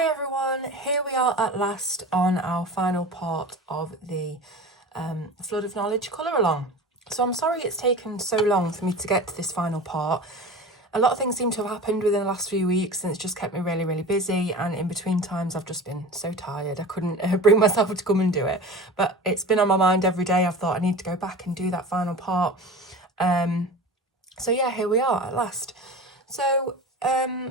Hi everyone, here we are at last on our final part of the Flood of Knowledge colour along. So I'm sorry it's taken so long for me to get to this final part. A lot of things seem to have happened within the last few weeks and it's just kept me really busy, and in between times I've just been so tired I couldn't bring myself to come and do it. But it's been on my mind every day. I've thought I need to go back and do that final part. So yeah, here we are at last. So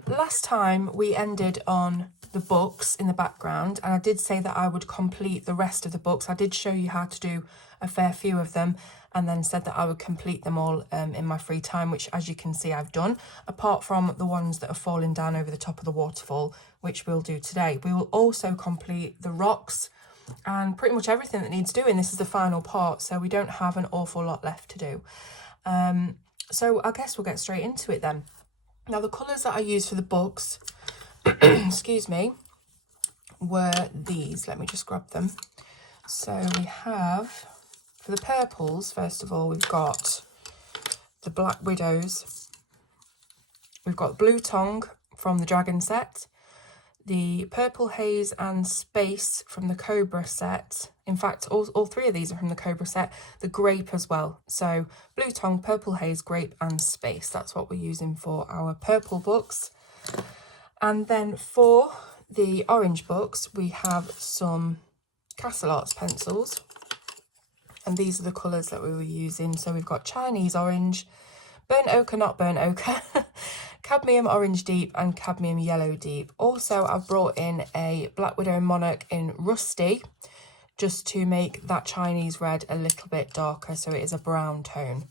last time we ended on the books in the background, and I did say that I would complete the rest of the books. I did show you how to do a fair few of them and then said that I would complete them all in my free time, which as you can see I've done, apart from the ones that are falling down over the top of the waterfall, which we'll do today. We will also complete the rocks and pretty much everything that needs doing. This is the final part, so we don't have an awful lot left to do. So I guess we'll get straight into it then. Now the colours that I used for the books, excuse me, were these. Let me just grab them. So we have, for the purples, first of all, we've got the Black Widows. We've got Blue Tongue from the Dragon set, the Purple Haze and Space from the Cobra set. In fact, all three of these are from the Cobra set. The Grape as well. So Blue Tongue, Purple Haze, Grape and Space. That's what we're using for our purple books. And then for the orange books, we have some Castle Arts pencils. And these are the colours that we were using. So we've got Chinese Orange, Burnt Ochre, not Burnt Ochre, Cadmium Orange Deep and Cadmium Yellow Deep. Also, I've brought in a Black Widow Monarch in Rusty, just to make that Chinese red a little bit darker, so it is a brown tone.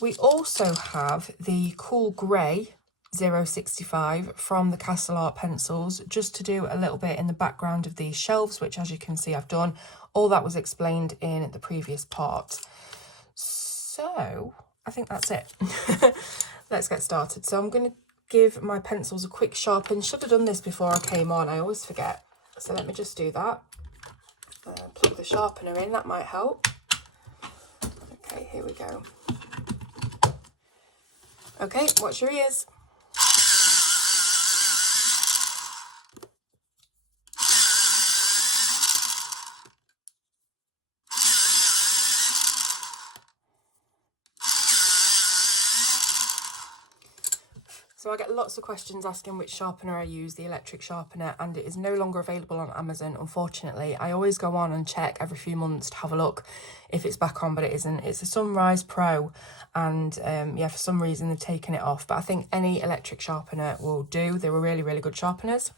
We also have the Cool Grey 065 from the Castle Art pencils, just to do a little bit in the background of these shelves, which as you can see I've done. All that was explained in the previous part. So I think that's it. Let's get started. So I'm going to give my pencils a quick sharpen. Should have done this before I came on, I always forget. So let me just do that. Plug the sharpener in, that might help. Okay, here we go. Okay, watch your ears. So I get lots of questions asking which sharpener I use, the electric sharpener, and it is no longer available on Amazon, unfortunately. I always go on and check every few months to have a look if it's back on, but it isn't. It's a Sunrise Pro, and yeah, for some reason they've taken it off, but I think any electric sharpener will do. They were really good sharpeners.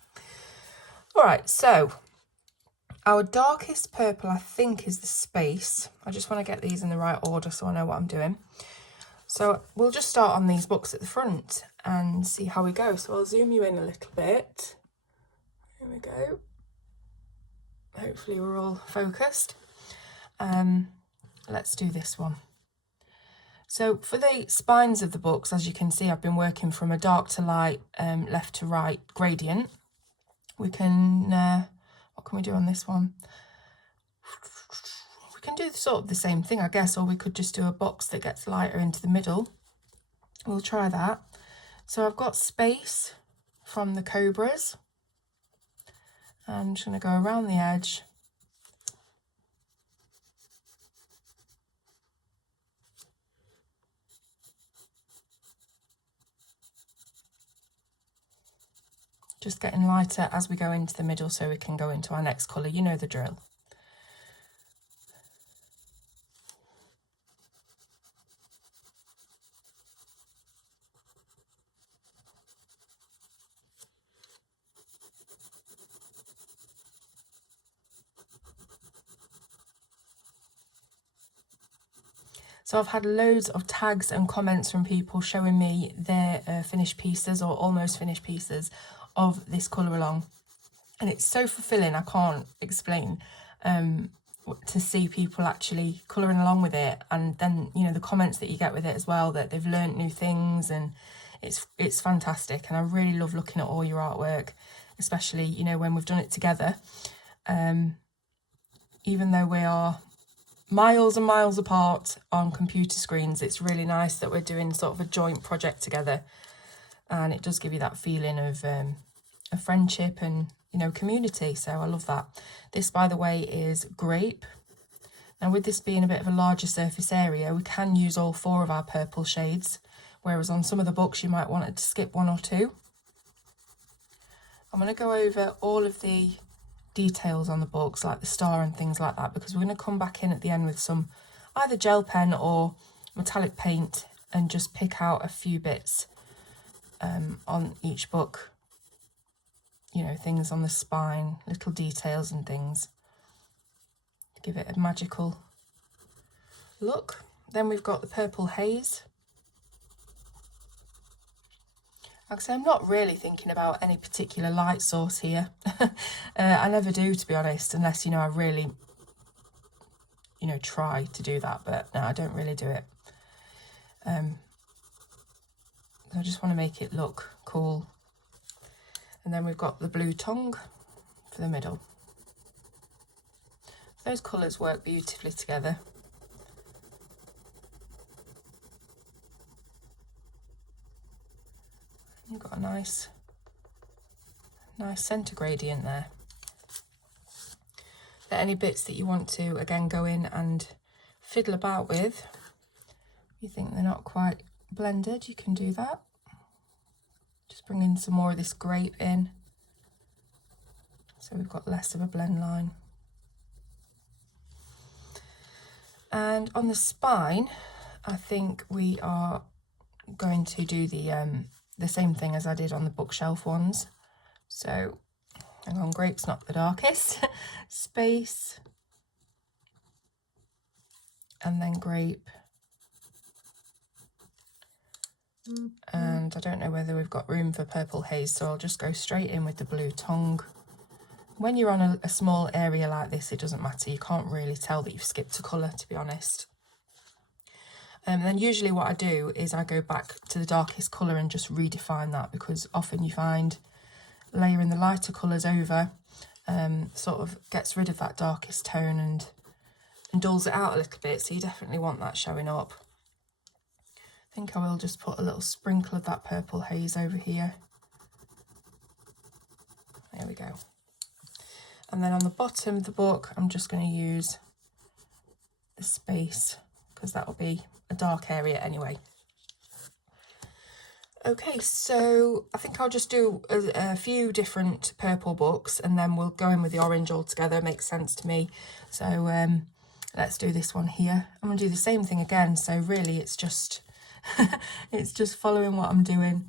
All right, so our darkest purple, I think, is the Space. I just want to get these in the right order so I know what I'm doing. So we'll just start on these books at the front and see how we go. So I'll zoom you in a little bit. Here we go. Hopefully we're all focused. Let's do this one. So for the spines of the books, as you can see, I've been working from a dark to light, left to right gradient. We can, what can we do on this one? We can do sort of the same thing, I guess, or we could just do a box that gets lighter into the middle. We'll try that. So I've got Space from the Cobras. I'm just going to go around the edge. Just getting lighter as we go into the middle so we can go into our next colour. You know the drill. So I've had loads of tags and comments from people showing me their finished pieces or almost finished pieces of this colour along. And it's so fulfilling, I can't explain, to see people actually colouring along with it. And then, you know, the comments that you get with it as well, that they've learnt new things, and it's fantastic. And I really love looking at all your artwork, especially, you know, when we've done it together. Even though we are miles and miles apart on computer screens, it's really nice that we're doing sort of a joint project together, and it does give you that feeling of of friendship and, you know, community. So I love that. This, by the way, is grape. Now with this being a bit of a larger surface area, we can use all 4 of our purple shades, whereas on some of the books you might want to skip 1 or 2. I'm going to go over all of the details on the books, like the star and things like that, because we're going to come back in at the end with some either gel pen or metallic paint and just pick out a few bits on each book. You know, things on the spine, little details and things. Give it a magical look. Then we've got the purple haze. Like I say, I'm not really thinking about any particular light source here. I never do, to be honest, unless, you know, I really, you know, try to do that. But no, I don't really do it. I just want to make it look cool. And then we've got the blue tongue for the middle. Those colours work beautifully together. You've got a nice centre gradient there. But any bits that you want to, again, go in and fiddle about with, if you think they're not quite blended, you can do that. Just bring in some more of this grape in, so we've got less of a blend line. And on the spine, I think we are going to do the same thing as I did on the bookshelf ones. So, hang on, grape's not the darkest. Space, and then grape. And I don't know whether we've got room for purple haze, so I'll just go straight in with the blue tongue. When you're on a small area like this, it doesn't matter. You can't really tell that you've skipped a colour, to be honest. And then usually what I do is I go back to the darkest colour and just redefine that, because often you find layering the lighter colours over sort of gets rid of that darkest tone and dulls it out a little bit. So you definitely want that showing up. I think I will just put a little sprinkle of that purple haze over here. There we go. And then on the bottom of the book, I'm just going to use the space, because that will be a dark area anyway. Okay, so I think I'll just do a few different purple books and then we'll go in with the orange all together. Makes sense to me. So let's do this one here. I'm going to do the same thing again. So really it's just it's just following what I'm doing.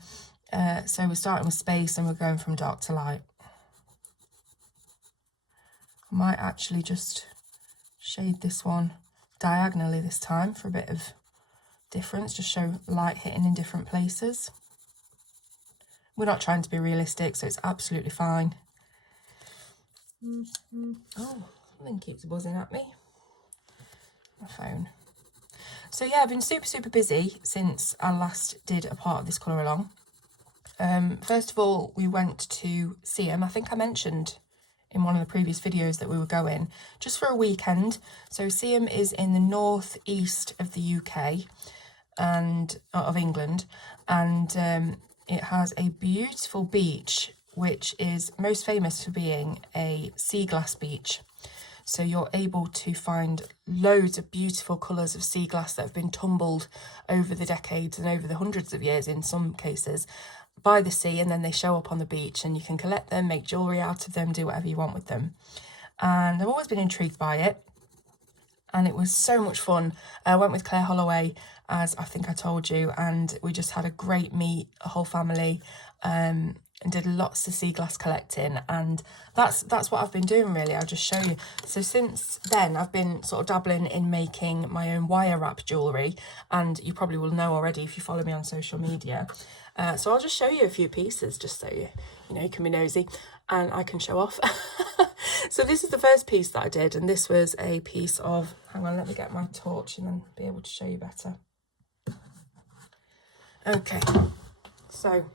So we're starting with space and we're going from dark to light. I might actually just shade this one diagonally this time for a bit of difference, just show light hitting in different places. We're not trying to be realistic, so it's absolutely fine. Oh, something keeps buzzing at me. My phone. So yeah, I've been super busy since I last did a part of this colour along. First of all, we went to Seaham. I think I mentioned in one of the previous videos that we were going just for a weekend. So Seaham is in the northeast of the UK and of England, and it has a beautiful beach which is most famous for being a sea glass beach. So you're able to find loads of beautiful colours of sea glass that have been tumbled over the decades and over the hundreds of years in some cases by the sea, and then they show up on the beach and you can collect them, make jewellery out of them, do whatever you want with them. And I've always been intrigued by it, and it was so much fun. I went with Claire Holloway, as I think I told you, and we just had a great meet, a whole family, and did lots of sea glass collecting, and that's what I've been doing really. I'll just show you. So since then I've been sort of dabbling in making my own wire wrap jewellery, and you probably will know already if you follow me on social media. So I'll just show you a few pieces just so you can be nosy and I can show off. So this is the first piece that I did, and this was a piece of, hang on, let me get my torch and then be able to show you better. Okay, so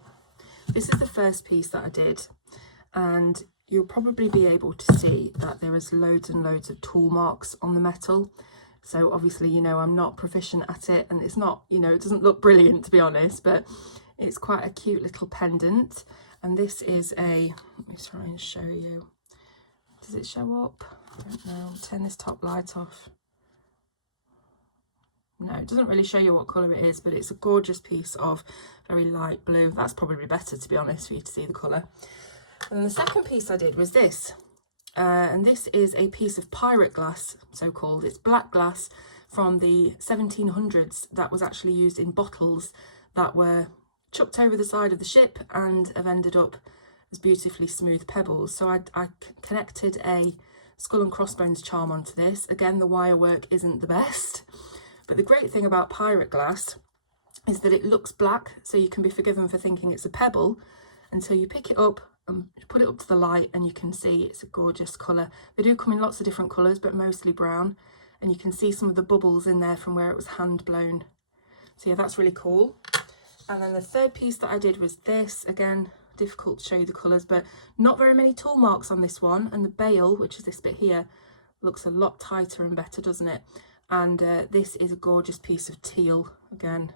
this is the first piece that I did, and you'll probably be able to see that there is loads and loads of tool marks on the metal. So obviously, I'm not proficient at it, and it's not, it doesn't look brilliant to be honest, but it's quite a cute little pendant. And this is a, let me try and show you. Does it show up? I don't know. Turn this top light off. No, it doesn't really show you what colour it is, but it's a gorgeous piece of very light blue. That's probably better, to be honest, for you to see the colour. And the second piece I did was this. And this is a piece of pirate glass, so-called. It's black glass from the 1700s that was actually used in bottles that were chucked over the side of the ship and have ended up as beautifully smooth pebbles. So I connected a skull and crossbones charm onto this. Again, the wire work isn't the best. But the great thing about pirate glass is that it looks black, so you can be forgiven for thinking it's a pebble until you pick it up and put it up to the light and you can see it's a gorgeous colour. They do come in lots of different colours, but mostly brown, and you can see some of the bubbles in there from where it was hand blown. So yeah, that's really cool. And then the third piece that I did was this. Again, difficult to show you the colours, but not very many tool marks on this one, and the bail, which is this bit here, looks a lot tighter and better, doesn't it? And this is a gorgeous piece of teal. Again,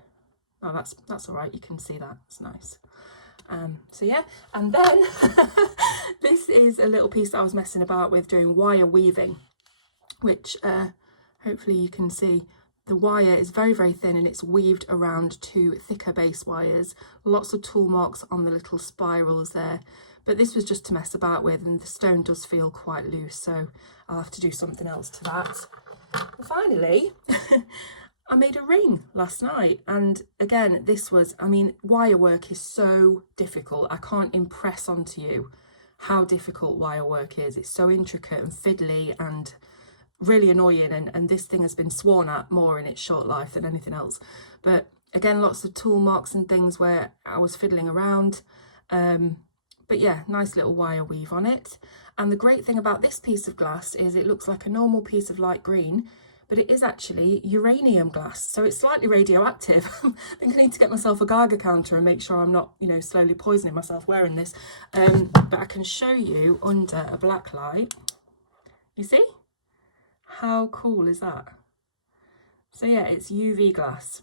oh, that's all right, you can see that, it's nice. So yeah, and then this is a little piece that I was messing about with doing wire weaving, which hopefully you can see. The wire is very, very thin and it's weaved around two thicker base wires. Lots of tool marks on the little spirals there, but this was just to mess about with, and the stone does feel quite loose, so I'll have to do something else to that. And finally, I made a ring last night, and again, this was, I mean, wire work is so difficult. I can't impress onto you how difficult wire work is. It's so intricate and fiddly and really annoying, and this thing has been sworn at more in its short life than anything else. But again, lots of tool marks and things where I was fiddling around. But yeah, nice little wire weave on it. And the great thing about this piece of glass is it looks like a normal piece of light green, but it is actually uranium glass, so it's slightly radioactive. I think I need to get myself a Geiger counter and make sure I'm not, you know, slowly poisoning myself wearing this. But I can show you under a black light. You see? How cool is that? So yeah, it's UV glass.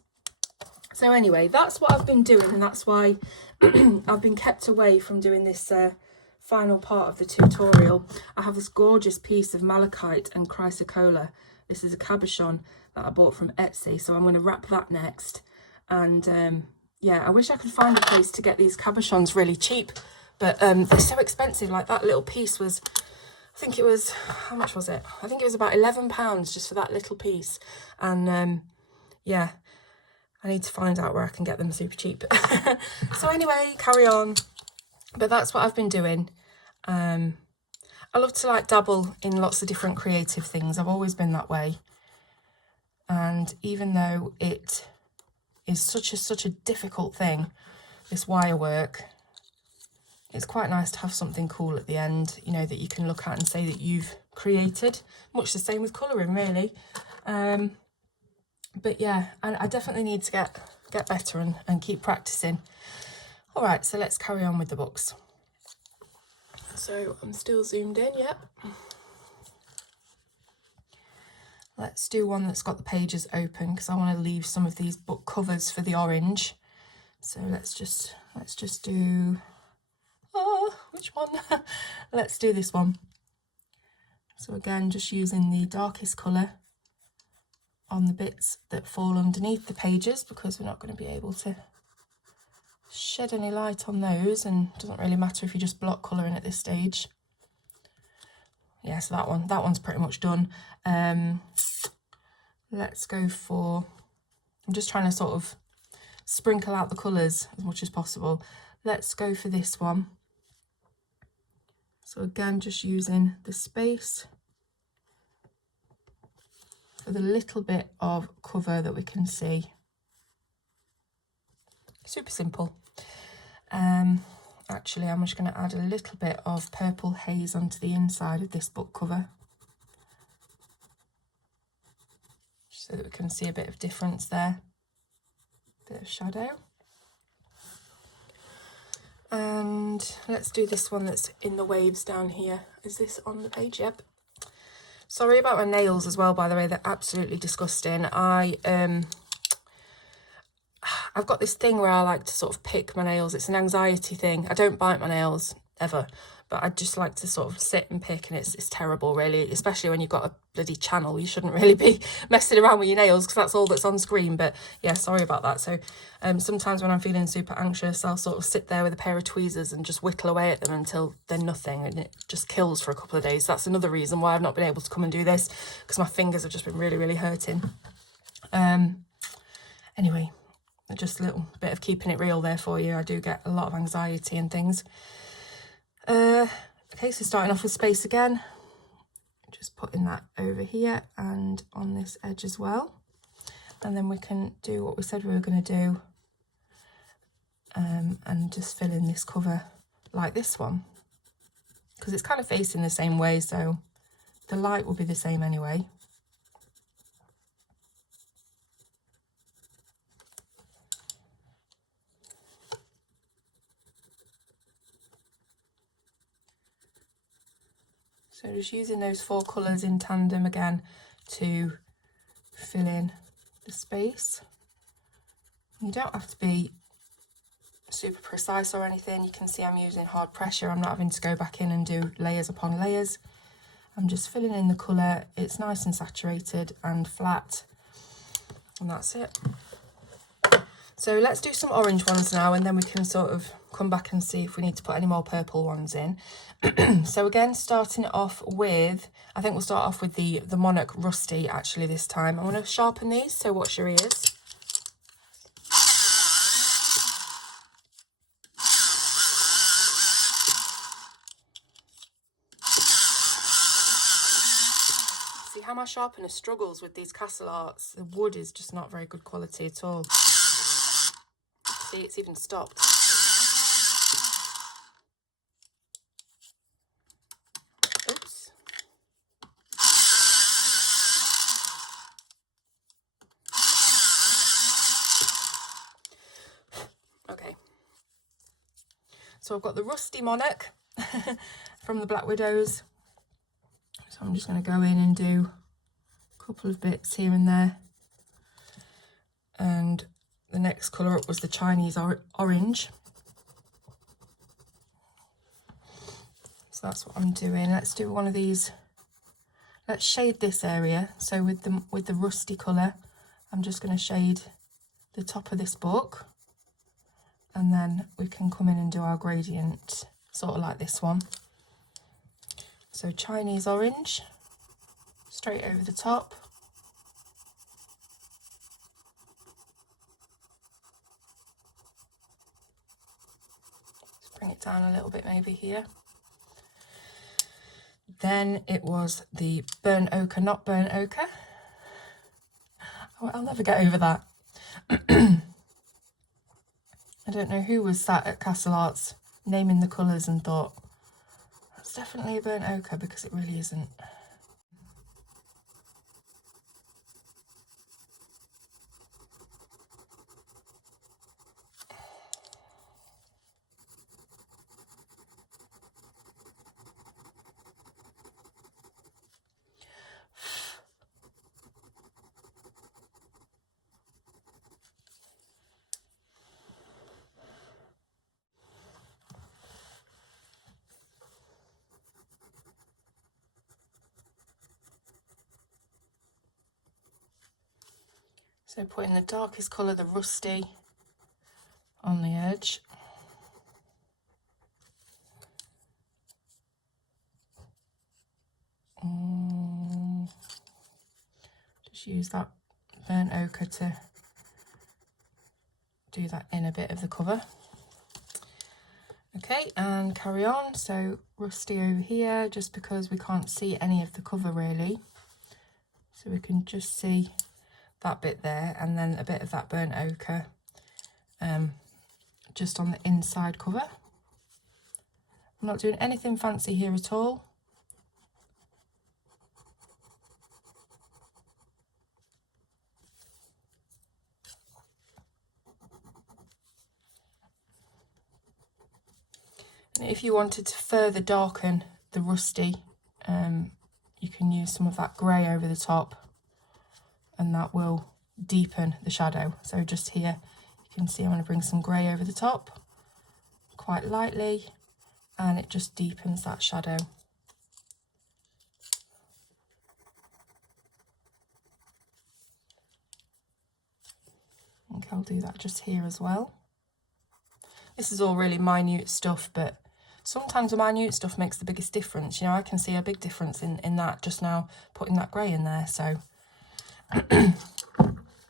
So anyway, that's what I've been doing, and that's why I've been kept away from doing this final part of the tutorial. I have this gorgeous piece of malachite and chrysocolla. This is a cabochon that I bought from Etsy, so I'm going to wrap that next. And yeah, I wish I could find a place to get these cabochons really cheap, but they're so expensive. Like that little piece was, I think it was, how much was it? I think it was about £11 just for that little piece. And yeah, I need to find out where I can get them super cheap. So anyway, carry on. But that's what I've been doing. I love to like dabble in lots of different creative things. I've always been that way. And even though it is such a difficult thing, this wire work, it's quite nice to have something cool at the end, you know, that you can look at and say that you've created. Much the same with colouring, really. But yeah, I definitely need to get better and keep practicing. All right, so let's carry on with the books. So I'm still zoomed in, yep. Let's do one that's got the pages open, because I want to leave some of these book covers for the orange. So let's just do, which one? Let's do this one. So again, just using the darkest colour on the bits that fall underneath the pages, because we're not going to be able to shed any light on those, and it doesn't really matter if you just block colouring at this stage. Yeah, so that one's pretty much done. Let's go for, I'm just trying to sort of sprinkle out the colours as much as possible. Let's go for this one. So again, just using the space for the little bit of cover that we can see. Super simple. Actually, I'm just going to add a little bit of purple haze onto the inside of this book cover, so that we can see a bit of difference there, bit of shadow. And let's do this one that's in the waves down here. Is this on the page? Yep. Sorry about my nails as well, by the way, they're absolutely disgusting. I've got this thing where I like to sort of pick my nails. It's an anxiety thing. I don't bite my nails ever, but I just like to sort of sit and pick, and it's terrible really, especially when you've got a bloody channel. You shouldn't really be messing around with your nails because that's all that's on screen. But yeah, sorry about that. So sometimes when I'm feeling super anxious, I'll sort of sit there with a pair of tweezers and just whittle away at them until they're nothing, and it just kills for a couple of days. That's another reason why I've not been able to come and do this, because my fingers have just been really hurting. Anyway, just a little bit of keeping it real there for you. I do get a lot of anxiety and things. Okay, so starting off with space again, just putting that over here and on this edge as well, and then we can do what we said we were going to do, and just fill in this cover like this one, because it's kind of facing the same way, so the light will be the same anyway. So just using those 4 colours in tandem again to fill in the space. You don't have to be super precise or anything. You can see I'm using hard pressure. I'm not having to go back in and do layers upon layers. I'm just filling in the colour. It's nice and saturated and flat, and that's it. So let's do some orange ones now, and then we can sort of come back and see if we need to put any more purple ones in. So again, starting it off with, I think we'll start off with the Monarch Rusty actually this time. I want to sharpen these, so watch your ears. See how my sharpener struggles with these Castle Arts. The wood is just not very good quality at all. See, it's even stopped. Oops. Okay. So I've got the Rusty Monarch from the Black Widows. So I'm just going to go in and do a couple of bits here and there. And the next colour up was the Chinese orange. So that's what I'm doing. Let's do one of these. Let's shade this area. So with the rusty colour, I'm just going to shade the top of this book. And then we can come in and do our gradient, sort of like this one. So Chinese orange, straight over the top. Let's bring it down a little bit maybe here. Then it was the burnt ochre, not burnt ochre. I'll never get over that. I don't know who was sat at Castle Arts naming the colours and thought, that's definitely a burnt ochre, because it really isn't. So putting the darkest colour, the rusty, on the edge. Just use that burnt ochre to do that inner bit of the cover. Okay, and carry on. So rusty over here, just because we can't see any of the cover really. So we can just see that bit there, and then a bit of that burnt ochre just on the inside cover. I'm not doing anything fancy here at all. And if you wanted to further darken the rusty, you can use some of that grey over the top, and that will deepen the shadow. So just here you You can see I'm going to bring some grey over the top, quite lightly, and it just deepens that shadow. I think I'll do that just here as well. This is all really minute stuff, but sometimes the minute stuff makes the biggest difference. You know, I can see a big difference in that just now, putting that grey in there. So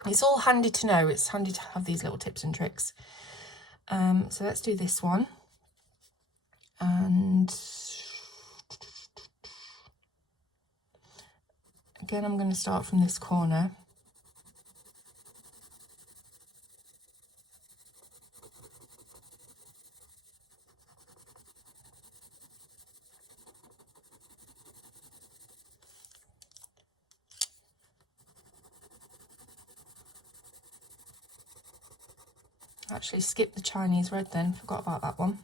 it's all handy to know. It's handy to have these little tips and tricks. So let's do this one. And again, I'm going to start from this corner. Actually skipped the Chinese red then, forgot about that one.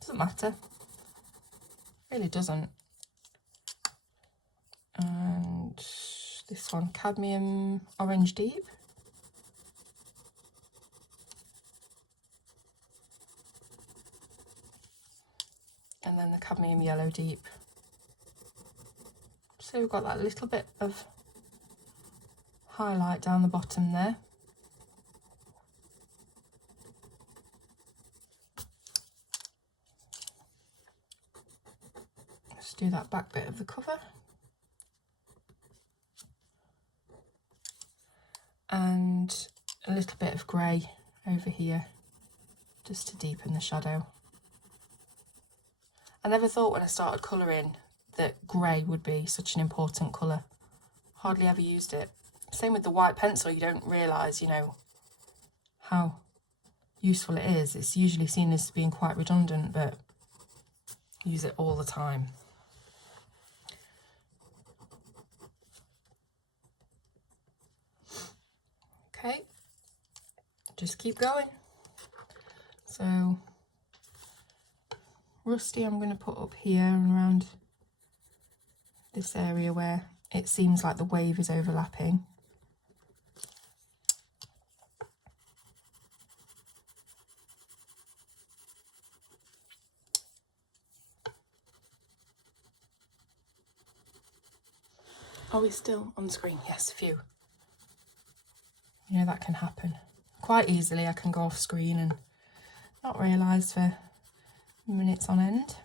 Doesn't matter, really doesn't. And this one, cadmium orange deep. And then the cadmium yellow deep. So we've got that little bit of highlight down the bottom there. Let's do that back bit of the cover. And a little bit of grey over here, just to deepen the shadow. I never thought when I started colouring that grey would be such an important colour. Hardly ever used it. Same with the white pencil, you don't realise, you know, how useful it is. It's usually seen as being quite redundant, but I use it all the time. Okay, just keep going. So rusty I'm going to put up here and around this area where it seems like the wave is overlapping. Are we still on screen? Yes, phew. You know, that can happen quite easily. I can go off screen and not realise for minutes on end.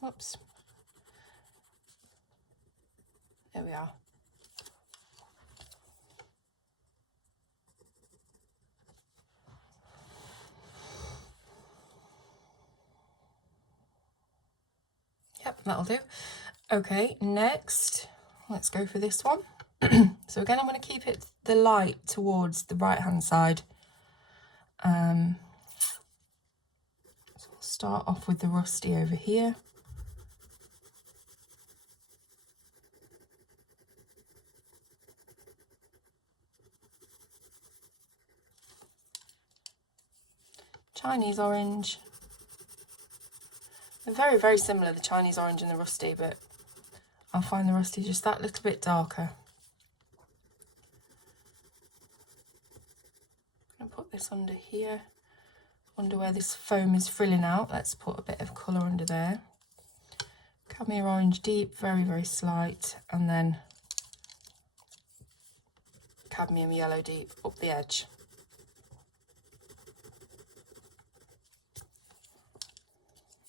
Whoops. There we are. Yep, that'll do. Okay, next, let's go for this one. So again, I'm going to keep it the light towards the right hand side. So we'll start off with the rusty over here. Chinese orange. They're very, very similar, the Chinese orange and the rusty, but I find the rusty just that little bit darker. I'm going to put this under here, under where this foam is frilling out. Let's put a bit of colour under there. Cadmium orange deep, very, very slight, and then cadmium yellow deep up the edge.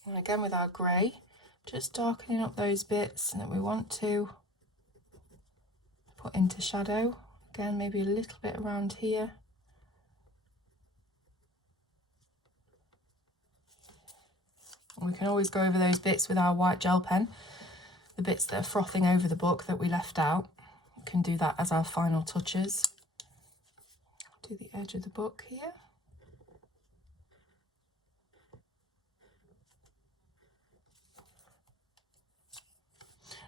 And again with our grey, just darkening up those bits that we want to put into shadow. Again, maybe a little bit around here. And we can always go over those bits with our white gel pen, the bits that are frothing over the book that we left out. We can do that as our final touches. Do the edge of the book here.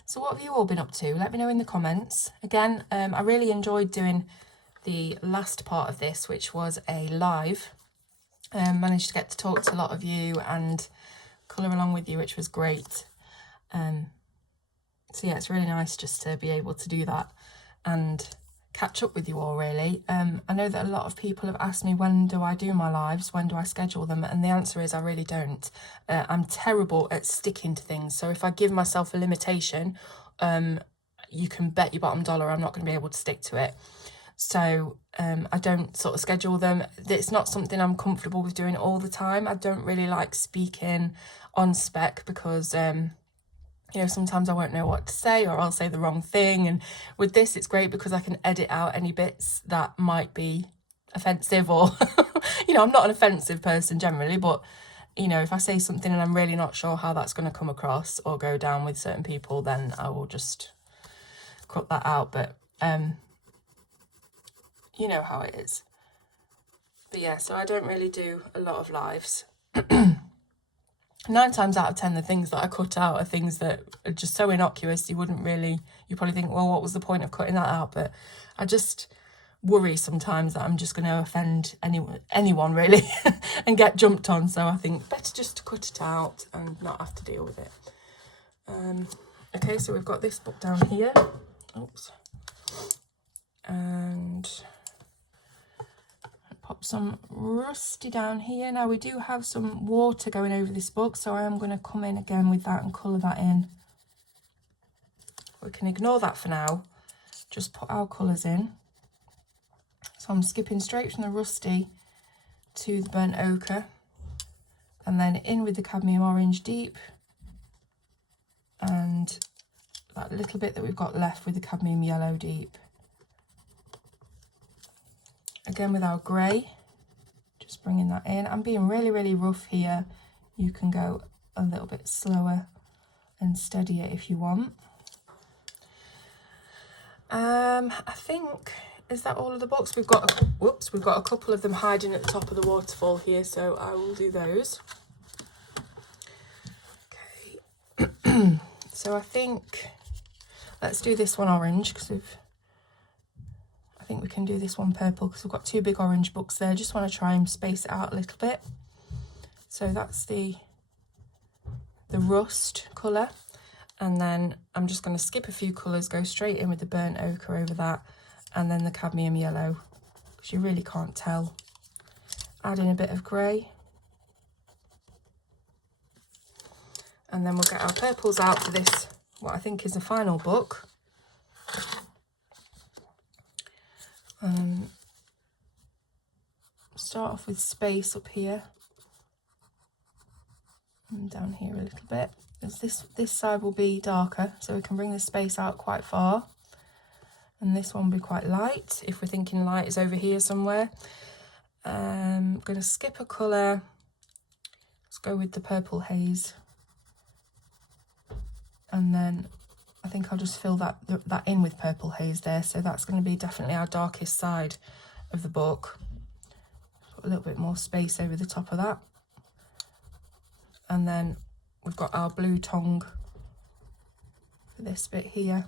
So what have you all been up to? Let me know in the comments. Again, I really enjoyed doing the last part of this, which was a live. Managed to get to talk to a lot of you and colour along with you, which was great. So yeah, it's really nice just to be able to do that and catch up with you all, really. I know that a lot of people have asked me, when do I do my lives, when do I schedule them, and the answer is I really don't. I'm terrible at sticking to things, so if I give myself a limitation, you can bet your bottom dollar I'm not going to be able to stick to it. So I don't sort of schedule them. It's not something I'm comfortable with doing all the time. I don't really like speaking on spec because you know, sometimes I won't know what to say, or I'll say the wrong thing. And with this, it's great because I can edit out any bits that might be offensive, or, you know, I'm not an offensive person generally, but, you know, if I say something and I'm really not sure how that's going to come across or go down with certain people, then I will just cut that out. But, you know how it is. But yeah, so I don't really do a lot of lives. 9 times out of 10, the things that I cut out are things that are just so innocuous, you probably think, well, what was the point of cutting that out? But I just worry sometimes that I'm just going to offend anyone really, and get jumped on. So I think better just to cut it out and not have to deal with it. Okay, so we've got this book down here. Oops. And pop some rusty down here. Now we do have some water going over this book, so I am going to come in again with that and colour that in. We can ignore that for now, just put our colours in. So I'm skipping straight from the rusty to the burnt ochre, and then in with the cadmium orange deep, and that little bit that we've got left with the cadmium yellow deep. Again with our grey, just bringing that in. I'm being really, really rough here. You can go a little bit slower and steadier if you want. I think, is that all of the books? We've got a couple of them hiding at the top of the waterfall here, so I will do those. Okay. So I think, let's do this one orange, because I think we can do this one purple because we've got 2 big orange books there. Just want to try and space it out a little bit. So that's the rust colour, and then I'm just going to skip a few colours, go straight in with the burnt ochre over that, and then the cadmium yellow, because you really can't tell. Add in a bit of grey, and then we'll get our purples out for this, what I think is the final book. Start off with space up here and down here a little bit. This side will be darker, so we can bring the space out quite far, and this one will be quite light if we're thinking light is over here somewhere. I'm going to skip a colour. Let's go with the purple haze, and then I think I'll just fill that in with purple haze there. So that's going to be definitely our darkest side of the book. Put a little bit more space over the top of that. And then we've got our blue tongue for this bit here.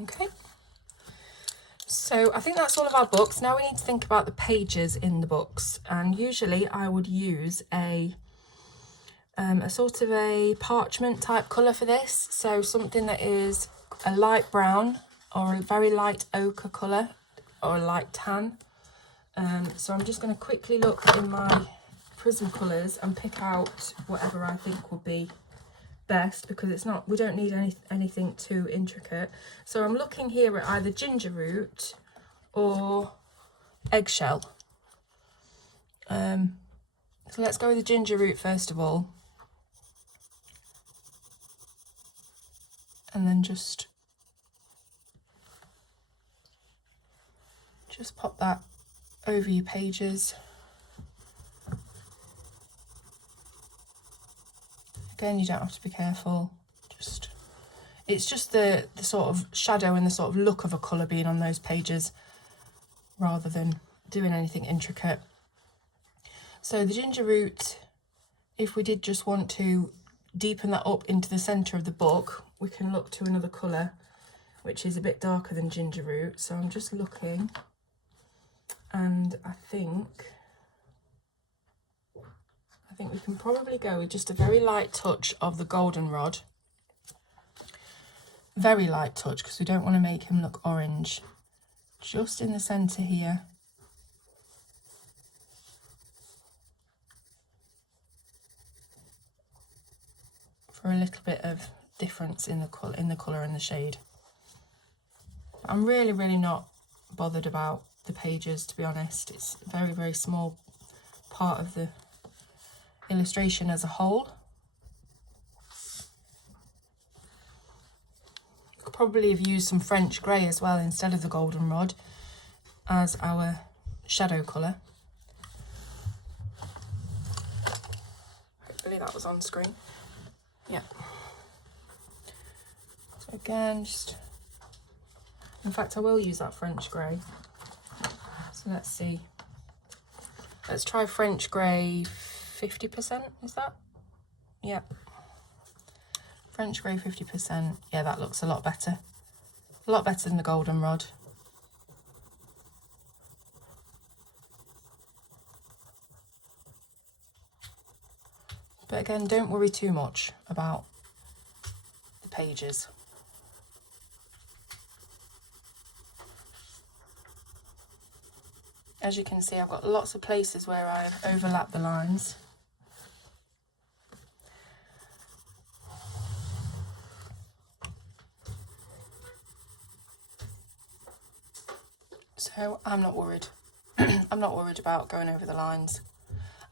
Okay. So I think that's all of our books. Now we need to think about the pages in the books, and usually I would use a sort of a parchment type colour for this, so something that is a light brown or a very light ochre colour or a light tan. So I'm just going to quickly look in my prism colours and pick out whatever I think will be best, because it's not, we don't need anything too intricate. So I'm looking here at either ginger root or eggshell. So let's go with the ginger root first of all, and then just pop that over your pages. Again, you don't have to be careful, it's just the sort of shadow and the sort of look of a colour being on those pages rather than doing anything intricate. So the ginger root if we did just want to deepen that up into the centre of the book, we can look to another colour, which is a bit darker than ginger root. So I'm just looking, and I think we can probably go with just a very light touch of the goldenrod. Very light touch, because we don't want to make him look orange. Just in the centre here. For a little bit of difference in the colour and the shade. I'm really not bothered about the pages, to be honest. It's a very small part of the illustration as a whole. Could probably have used some French grey as well instead of the goldenrod as our shadow colour. Hopefully that was on screen. Yeah. So again, in fact I will use that French grey. So let's see. Let's try French grey 50%, is that? Yeah. French grey 50%. Yeah, that looks a lot better. A lot better than the goldenrod. But again, don't worry too much about the pages. As you can see, I've got lots of places where I've overlapped the lines. So I'm not worried. I'm not worried about going over the lines.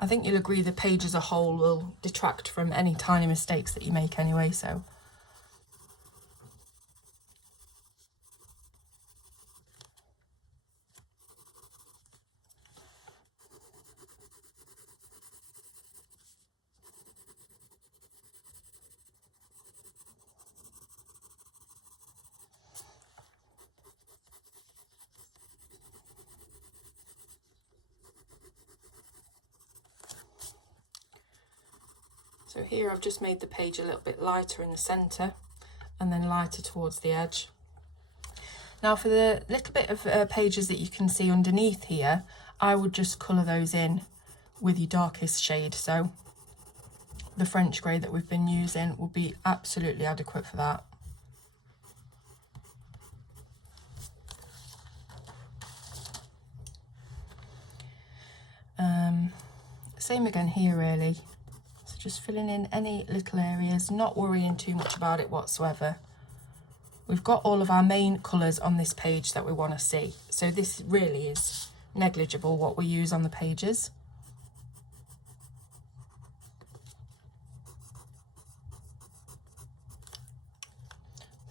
I think you'll agree the page as a whole will detract from any tiny mistakes that you make anyway, so. So here I've just made the page a little bit lighter in the centre and then lighter towards the edge. Now for the little bit of pages that you can see underneath here, I would just colour those in with your darkest shade. So the French grey that we've been using will be absolutely adequate for that. Same again here really. So just filling in any little areas, not worrying too much about it whatsoever. We've got all of our main colours on this page that we want to see. So this really is negligible what we use on the pages.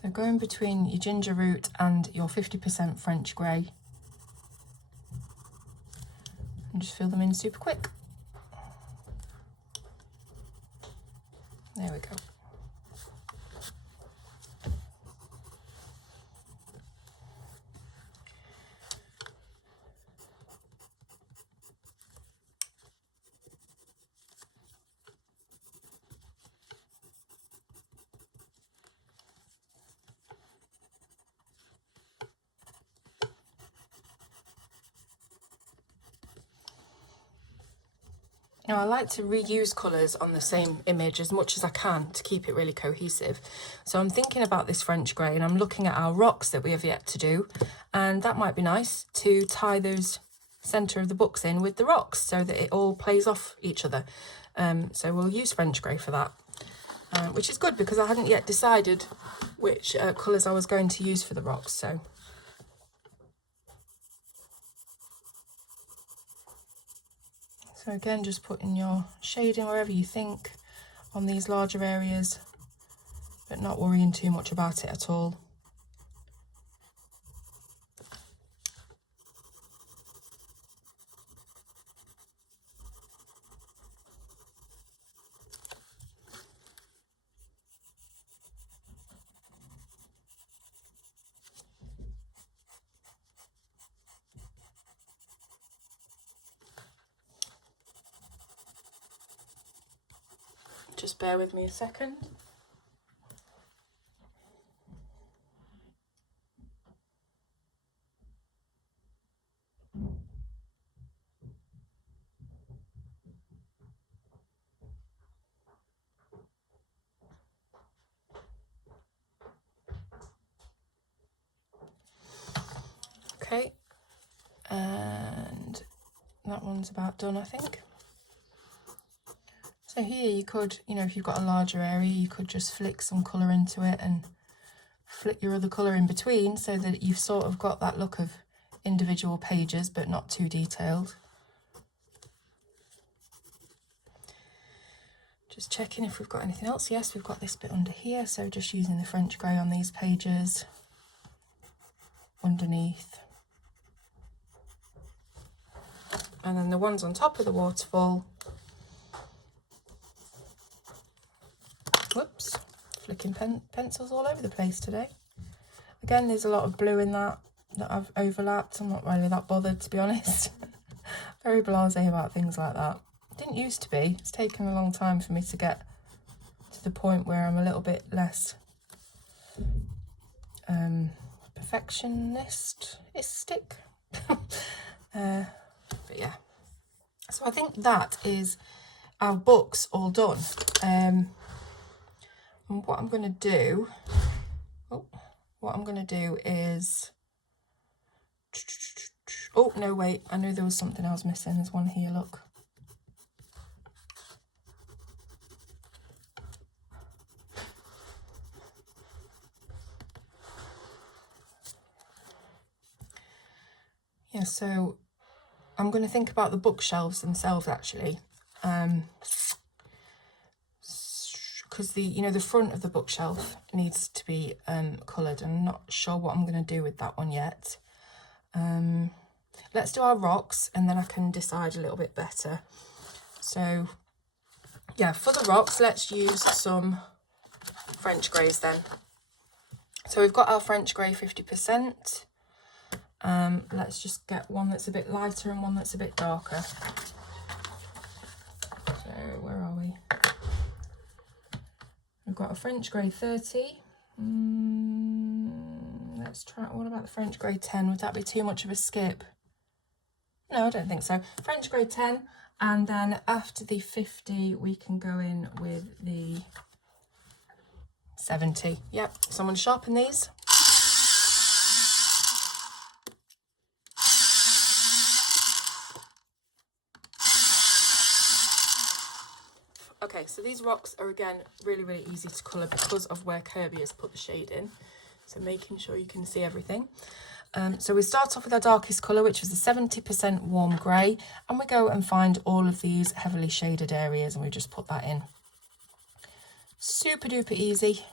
So going between your ginger root and your 50% French grey. And just fill them in super quick. There we go. Now I like to reuse colours on the same image as much as I can to keep it really cohesive. So I'm thinking about this French grey and I'm looking at our rocks that we have yet to do, and that might be nice to tie those centre of the books in with the rocks so that it all plays off each other. So we'll use French grey for that, which is good because I hadn't yet decided which colours I was going to use for the rocks. So again, just putting your shading wherever you think on these larger areas, but not worrying too much about it at all. Just bear with me a second. Okay, and that one's about done, I think. So here you could, you know, if you've got a larger area, you could just flick some colour into it and flick your other colour in between so that you've sort of got that look of individual pages but not too detailed. Just checking if we've got anything else. Yes, we've got this bit under here, so just using the French grey on these pages underneath. And then the ones on top of the waterfall, whoops, flicking pencils all over the place today. Again, there's a lot of blue in that I've overlapped. I'm not really that bothered, to be honest. Very blasé about things like that. Didn't used to be. It's taken a long time for me to get to the point where I'm a little bit less perfectionistic. But yeah, so I think that is our books all done. And what I'm going to do, is, oh no, wait, I knew there was something else missing. There's one here, look. Yeah, so I'm going to think about the bookshelves themselves actually, because the front of the bookshelf needs to be coloured, and I'm not sure what I'm going to do with that one yet. Let's do our rocks and then I can decide a little bit better. So yeah, for the rocks, let's use some French greys then. So we've got our French grey 50%. Let's just get one that's a bit lighter and one that's a bit darker. So where are we? We've got a French grey 30. Let's try, what about the French grey 10? Would that be too much of a skip? No, I don't think so. French grey 10, and then after the 50 we can go in with the 70. Yep, so I'm going to sharpen these. Okay, so these rocks are again really, really easy to colour because of where Kerby has put the shade in. So making sure you can see everything. So we start off with our darkest colour, which is the 70% warm grey, and we go and find all of these heavily shaded areas and we just put that in. Super duper easy.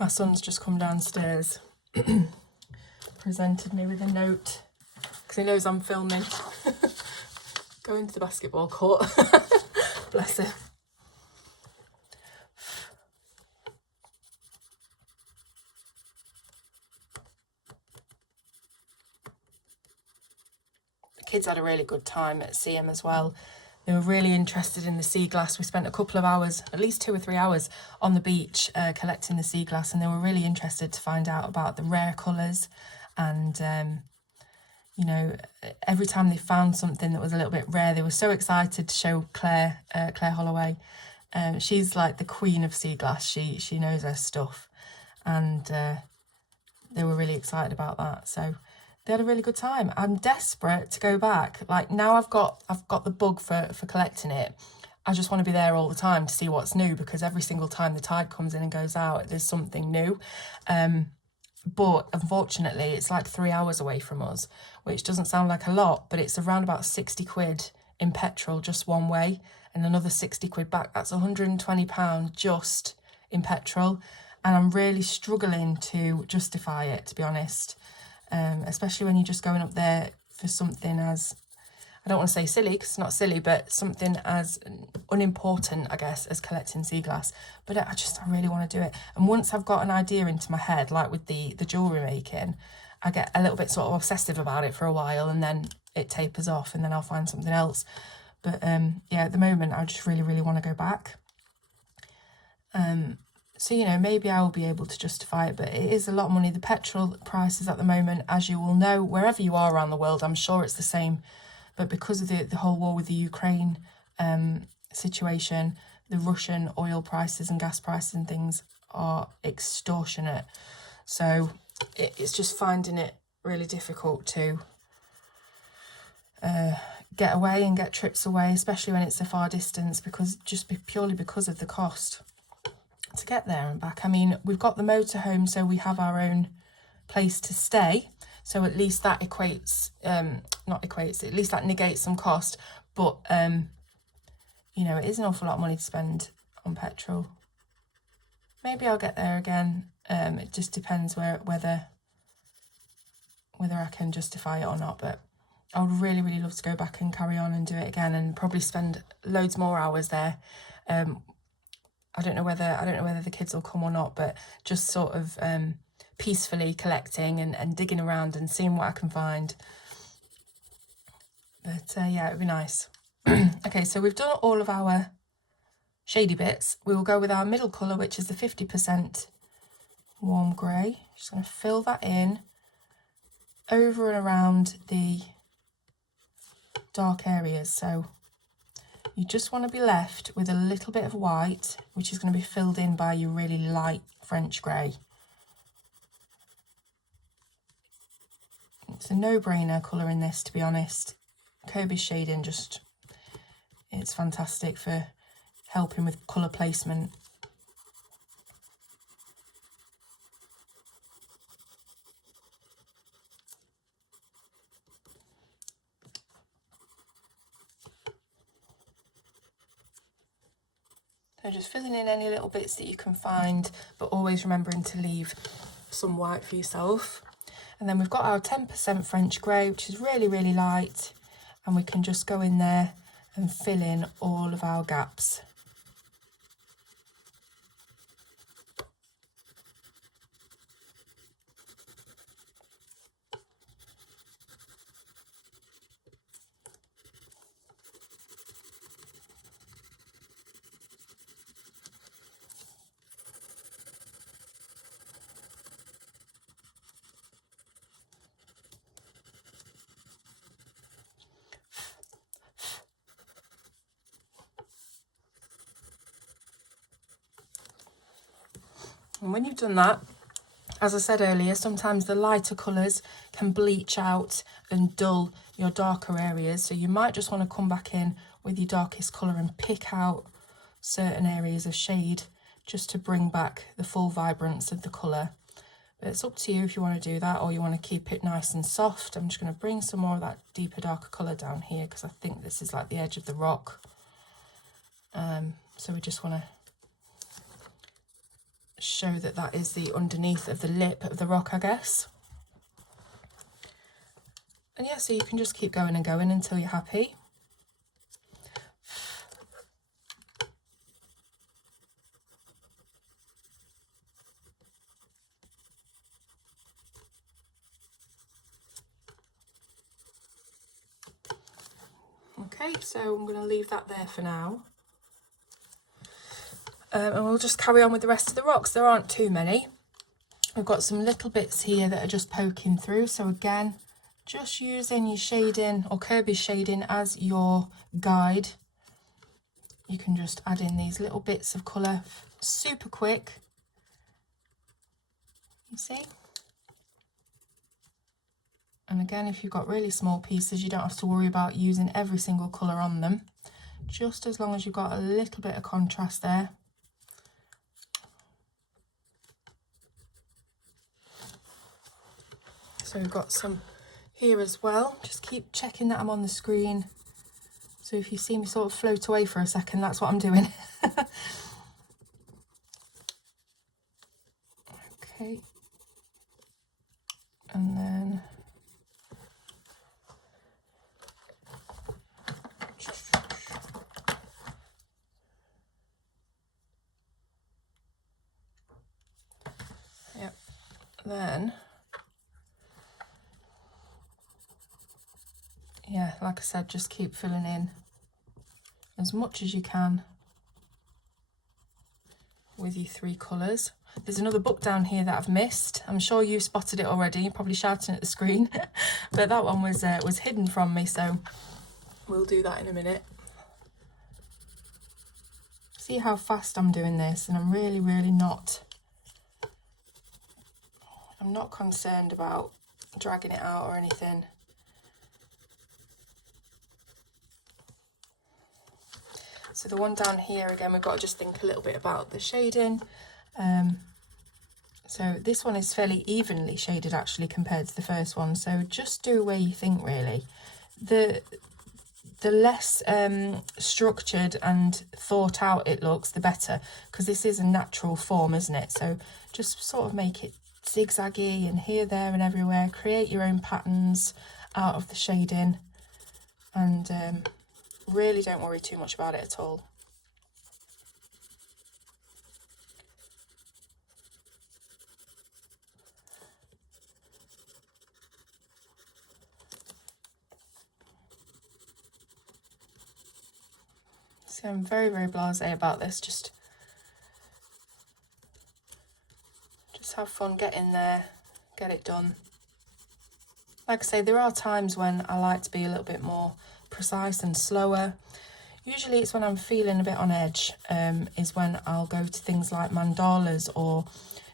My son's just come downstairs, presented me with a note, because he knows I'm filming. Going to the basketball court. Bless him. The kids had a really good time at CM as well. They were really interested in the sea glass. We spent a couple of hours, at least 2 or 3 hours, on the beach collecting the sea glass, and they were really interested to find out about the rare colours. And, you know, every time they found something that was a little bit rare, they were so excited to show Claire Holloway. She's like the queen of sea glass. She knows her stuff, and they were really excited about that. So they had a really good time. I'm desperate to go back. Like, now I've got the bug for collecting it. I just want to be there all the time to see what's new, because every single time the tide comes in and goes out, there's something new. But unfortunately, it's like 3 hours away from us, which doesn't sound like a lot, but it's around about 60 quid in petrol just one way, and another 60 quid back. That's £120 just in petrol. And I'm really struggling to justify it, to be honest. Especially when you're just going up there for something as, I don't want to say silly because it's not silly, but something as unimportant, I guess, as collecting sea glass. But I really want to do it. And once I've got an idea into my head, like with the jewellery making, I get a little bit sort of obsessive about it for a while, and then it tapers off, and then I'll find something else. But yeah, at the moment, I just really, really want to go back. So, you know, maybe I will be able to justify it, but it is a lot of money. The petrol prices at the moment, as you will know, wherever you are around the world, I'm sure it's the same. But because of the whole war with the Ukraine situation, the Russian oil prices and gas prices and things are extortionate. So it's just finding it really difficult to get away and get trips away, especially when it's a far distance, because purely because of the cost to get there and back. I mean, we've got the motorhome, so we have our own place to stay, so at least that at least that negates some cost. But you know, it is an awful lot of money to spend on petrol. Maybe I'll get there again. It just depends whether I can justify it or not. But I would really, really love to go back and carry on and do it again, and probably spend loads more hours there. I don't know whether the kids will come or not, but just sort of peacefully collecting and digging around and seeing what I can find. But yeah, it'd be nice. Okay, so we've done all of our shady bits. We will go with our middle colour, which is the 50% warm grey. Just going to fill that in over and around the dark areas. So you just want to be left with a little bit of white, which is going to be filled in by your really light French grey. It's a no-brainer colouring this, to be honest. Kerby shading it's fantastic for helping with colour placement. So just filling in any little bits that you can find, but always remembering to leave some white for yourself. And then we've got our 10% French grey, which is really, really light. And we can just go in there and fill in all of our gaps. And when you've done that, as I said earlier, sometimes the lighter colours can bleach out and dull your darker areas. So you might just want to come back in with your darkest colour and pick out certain areas of shade just to bring back the full vibrance of the colour. But it's up to you if you want to do that or you want to keep it nice and soft. I'm just going to bring some more of that deeper, darker colour down here because I think this is like the edge of the rock. So we just want to show that is the underneath of the lip of the rock, I guess. And yeah, so you can just keep going and going until you're happy. Okay, so I'm going to leave that there for now. And we'll just carry on with the rest of the rocks. There aren't too many. We've got some little bits here that are just poking through. So again, just using your shading or Kerby shading as your guide. You can just add in these little bits of colour super quick. You see? And again, if you've got really small pieces, you don't have to worry about using every single colour on them. Just as long as you've got a little bit of contrast there. So we've got some here as well. Just keep checking that I'm on the screen. So if you see me sort of float away for a second, that's what I'm doing. Okay. And then then, yeah, like I said, just keep filling in as much as you can with your 3 colours. There's another book down here that I've missed. I'm sure you've spotted it already. You're probably shouting at the screen, but that one was hidden from me, so we'll do that in a minute. See how fast I'm doing this, and I'm really not concerned about dragging it out or anything. So the one down here, again, we've got to just think a little bit about the shading. So this one is fairly evenly shaded actually compared to the first one, so just do where you think really. The less structured and thought out it looks, the better, because this is a natural form, isn't it? So just sort of make it zigzaggy and here, there and everywhere. Create your own patterns out of the shading, and really don't worry too much about it at all. So I'm very blasé about this. Just have fun, get in there, get it done. Like I say, there are times when I like to be a little bit more precise and slower. Usually it's when I'm feeling a bit on edge, is when I'll go to things like mandalas or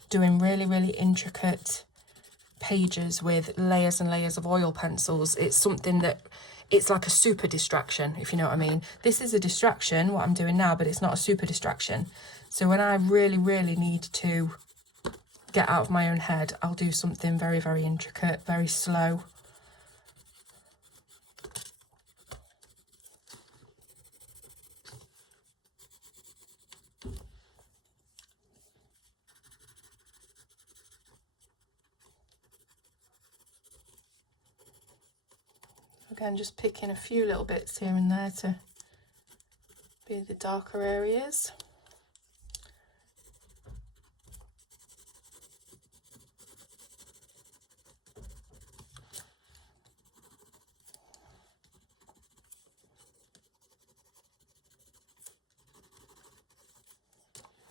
doing really intricate pages with layers and layers of oil pencils. It's something that, it's like a super distraction, if you know what I mean. This is a distraction, what I'm doing now, but it's not a super distraction. So when I really need to get out of my own head, I'll do something very intricate, very slow. Again, just picking a few little bits here and there to be the darker areas.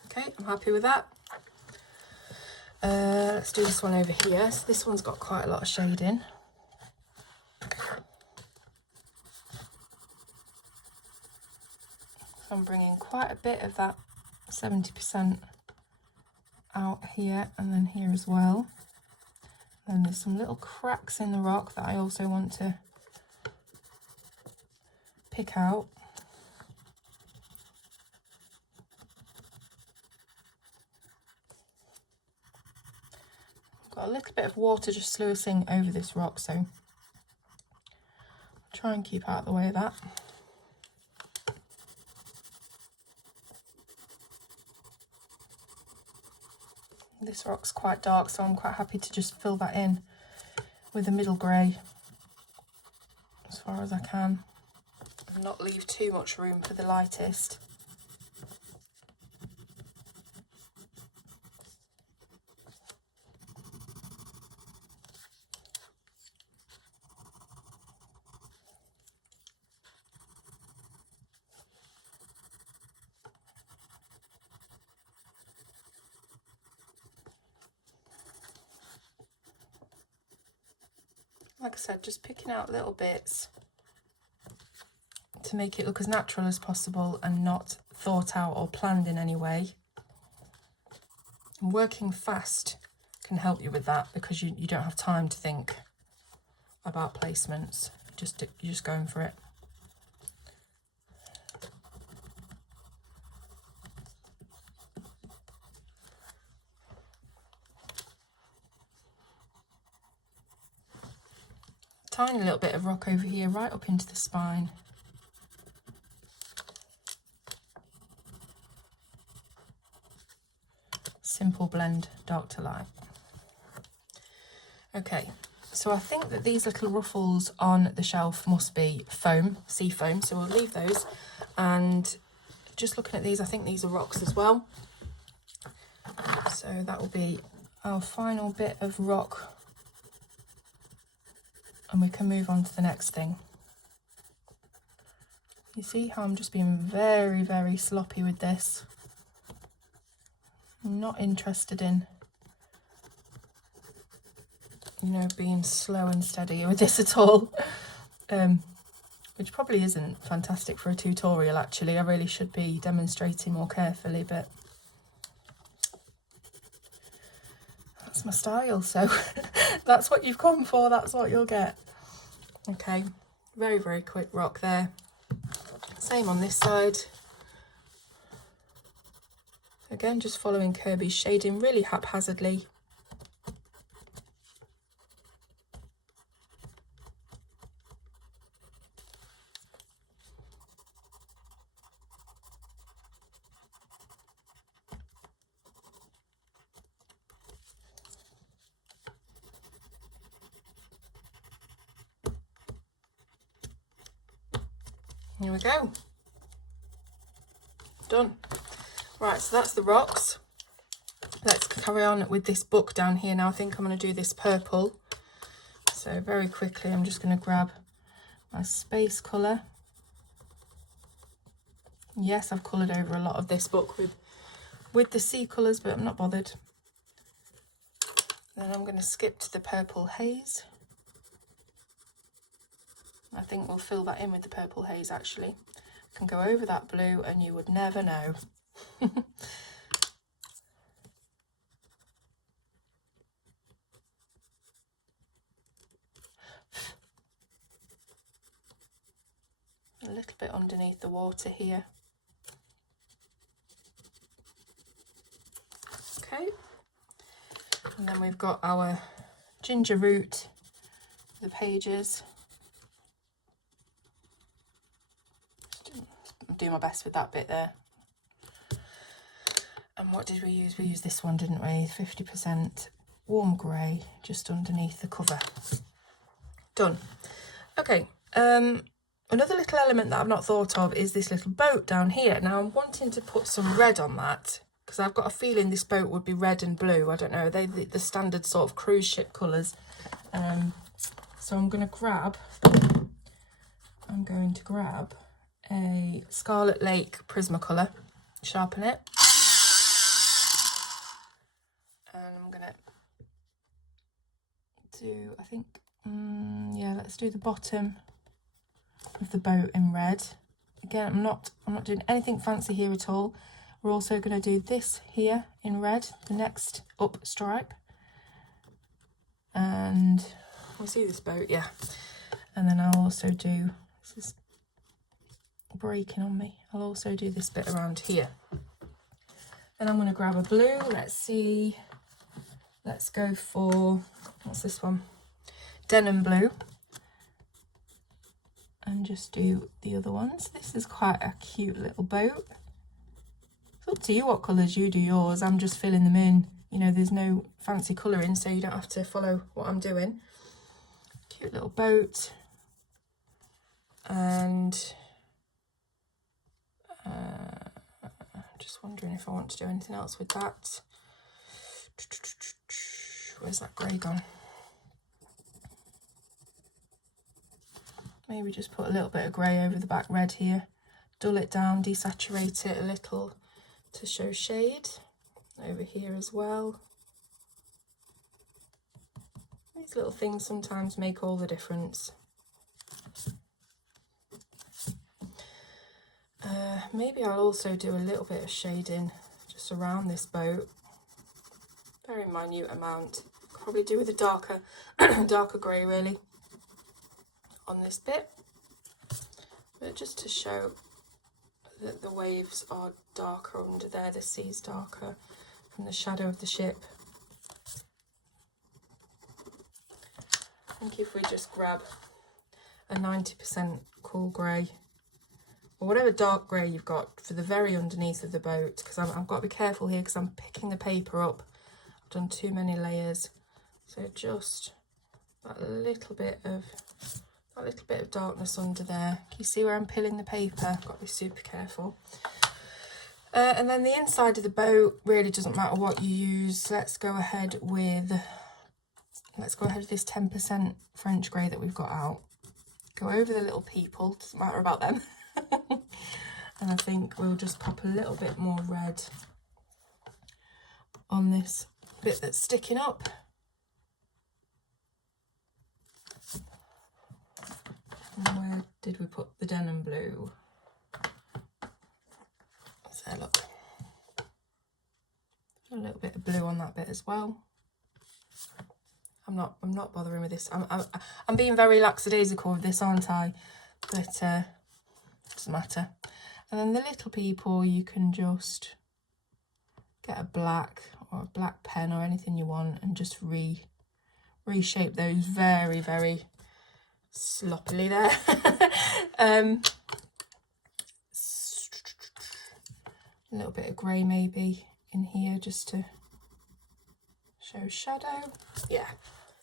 Okay, I'm happy with that. Let's do this one over here. So this one's got quite a lot of shading. I'm bringing quite a bit of that 70% out here and then here as well. And there's some little cracks in the rock that I also want to pick out. I've got a little bit of water just sluicing over this rock, so I'll try and keep out of the way of that. This rock's quite dark, so I'm quite happy to just fill that in with a middle grey as far as I can and not leave too much room for the lightest. Like I said, just picking out little bits to make it look as natural as possible and not thought out or planned in any way. And working fast can help you with that because you don't have time to think about placements. You're just going for it. Tiny little bit of rock over here, right up into the spine. Simple blend, dark to light. Okay, so I think that these little ruffles on the shelf must be foam, sea foam, so we'll leave those. And just looking at these, I think these are rocks as well. So that will be our final bit of rock and we can move on to the next thing. You see how I'm just being very, very sloppy with this. I'm not interested in, you know, being slow and steady with this at all. Which probably isn't fantastic for a tutorial actually. I really should be demonstrating more carefully, but that's my style, so that's what you've come for, that's what you'll get. Okay, very, very quick rock there. Same on this side. Again, just following Kerby's shading really haphazardly. Here we go. Done. Right, so that's the rocks. Let's carry on with this book down here now. I think I'm going to do this purple. So very quickly, I'm just going to grab my space colour. Yes, I've coloured over a lot of this book with the sea colours, but I'm not bothered. Then I'm going to skip to the purple haze. I think we'll fill that in with the purple haze actually. I can go over that blue and you would never know. A little bit underneath the water here. Okay. And then we've got our ginger root, the pages. Do my best with that bit there. And what did we use? We used this one, didn't we? 50% warm grey just underneath the cover. Done. Okay, another little element that I've not thought of is this little boat down here. Now I'm wanting to put some red on that because I've got a feeling this boat would be red and blue. I don't know, they're the standard sort of cruise ship colours. So I'm going to grab a Scarlet Lake Prismacolor, sharpen it, and I'm going to do, I think, yeah, let's do the bottom of the boat in red. Again, I'm not doing anything fancy here at all. We're also going to do this here in red, the next up stripe, and we'll see this boat, yeah. And then I'll also do, this is breaking on me, I'll also do this bit around here. Then I'm going to grab a blue, let's see, let's go for, what's this one, denim blue, and just do the other ones. This is quite a cute little boat. It's up to you what colours you do yours, I'm just filling them in, you know, there's no fancy colouring so you don't have to follow what I'm doing. Cute little boat. And just wondering if I want to do anything else with that. Where's that grey gone? Maybe just put a little bit of grey over the back red here. Dull it down, desaturate it a little to show shade. Over here as well. These little things sometimes make all the difference. Maybe I'll also do a little bit of shading just around this boat. Very minute amount. Could probably do with a darker, darker grey really on this bit. But just to show that the waves are darker under there, the sea's darker from the shadow of the ship. I think if we just grab a 90% cool grey, or whatever dark grey you've got for the very underneath of the boat, because I've got to be careful here because I'm picking the paper up. I've done too many layers, so just that little bit of darkness under there. Can you see where I'm pilling the paper? I've got to be super careful. And then the inside of the boat really doesn't matter what you use. Let's go ahead with this 10% French grey that we've got out. Go over the little people, doesn't matter about them. And I think we'll just pop a little bit more red on this bit that's sticking up. Where did we put the denim blue? So look, a little bit of blue on that bit as well. I'm not bothering with this. I'm being very lackadaisical with this, aren't I? But doesn't matter. And then the little people, you can just get a black or a black pen or anything you want and just reshape those very, very sloppily there. A little bit of grey maybe in here just to show shadow. Yeah,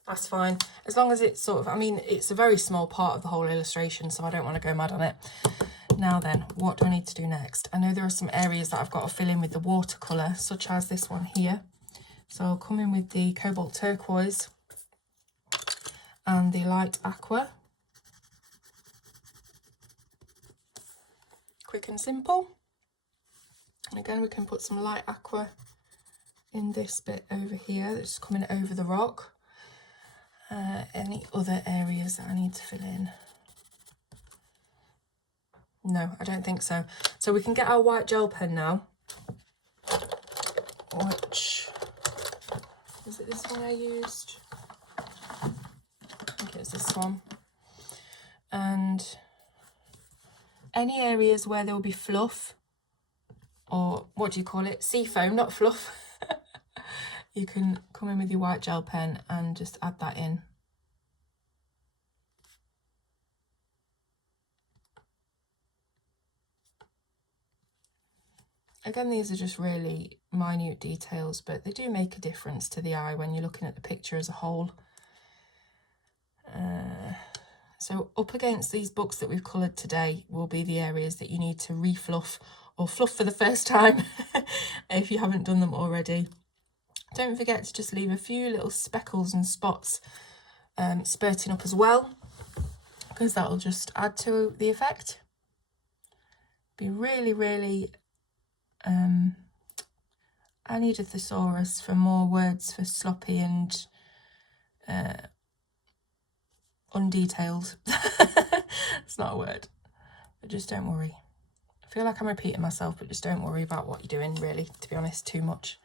that's fine. As long as it's sort of, I mean, it's a very small part of the whole illustration, so I don't want to go mad on it. Now then, what do I need to do next? I know there are some areas that I've got to fill in with the watercolour, such as this one here. So I'll come in with the cobalt turquoise and the light aqua. Quick and simple. And again, we can put some light aqua in this bit over here that's coming over the rock. Any other areas that I need to fill in? No, I don't think so. So we can get our white gel pen now. Which, was it this one I used? I think it's this one. And any areas where there will be fluff, or what do you call it? Sea foam, not fluff. You can come in with your white gel pen and just add that in. Again, these are just really minute details, but they do make a difference to the eye when you're looking at the picture as a whole. So up against these books that we've coloured today will be the areas that you need to refluff or fluff for the first time if you haven't done them already. Don't forget to just leave a few little speckles and spots spurting up as well, because that'll just add to the effect. Be really, really... I need a thesaurus for more words for sloppy and undetailed. It's not a word, but just don't worry. I feel like I'm repeating myself, but just don't worry about what you're doing, really, to be honest, too much.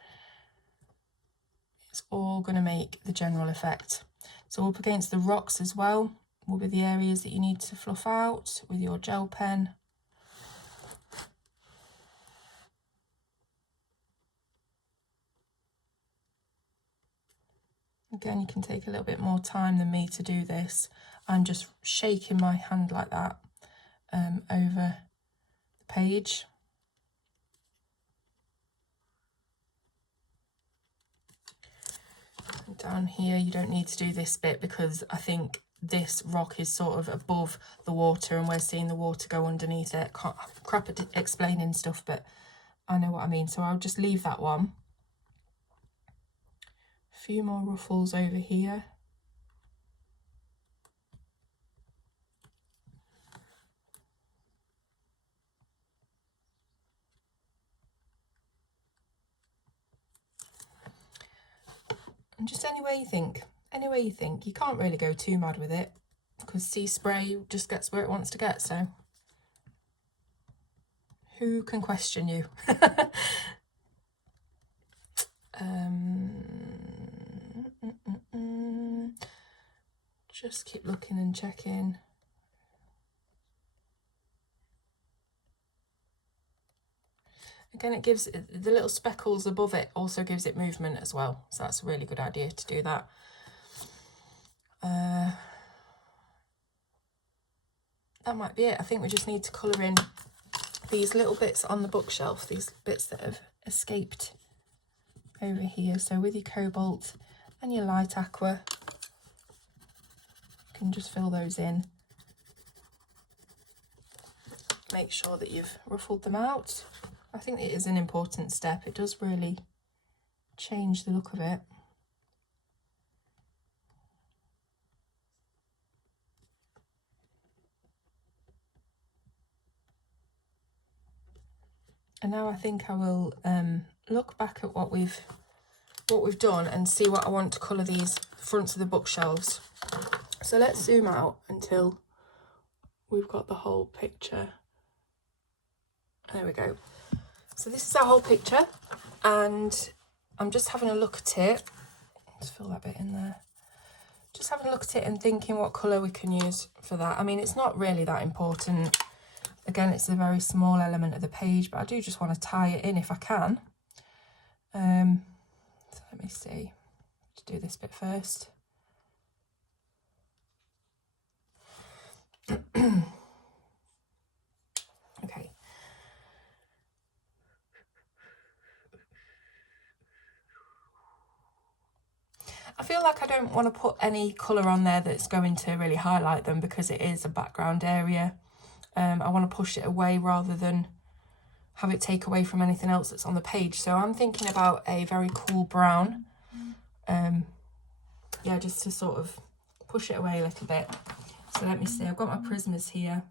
It's all going to make the general effect. So up against the rocks as well will be the areas that you need to fluff out with your gel pen. Again, you can take a little bit more time than me to do this. I'm just shaking my hand like that over the page. And down here, you don't need to do this bit because I think this rock is sort of above the water and we're seeing the water go underneath it. Crap at explaining stuff, but I know what I mean. So I'll just leave that one. A few more ruffles over here. And just any way you think, You can't really go too mad with it because sea spray just gets where it wants to get, so who can question you? Just keep looking and checking. Again, it gives the little speckles above it, also gives it movement as well. So that's a really good idea to do that. That might be it. I think we just need to colour in these little bits on the bookshelf, these bits that have escaped over here. So with your cobalt and your light aqua, you can just fill those in. Make sure that you've ruffled them out. I think it is an important step. It does really change the look of it. And now I think I will look back at what we've done and see what I want to colour these fronts of the bookshelves. So let's zoom out until we've got the whole picture. There we go. So this is our whole picture, and I'm just having a look at it. Let's fill that bit in there. Just having a look at it and thinking what colour we can use for that. I mean, it's not really that important. Again, it's a very small element of the page, but I do just want to tie it in if I can. So let me see. Let's do this bit first. Okay. I feel like I don't want to put any colour on there that's going to really highlight them because it is a background area. I want to push it away rather than have it take away from anything else that's on the page. So I'm thinking about a very cool brown. Yeah, just to sort of push it away a little bit. So let me see, I've got my Prismas here.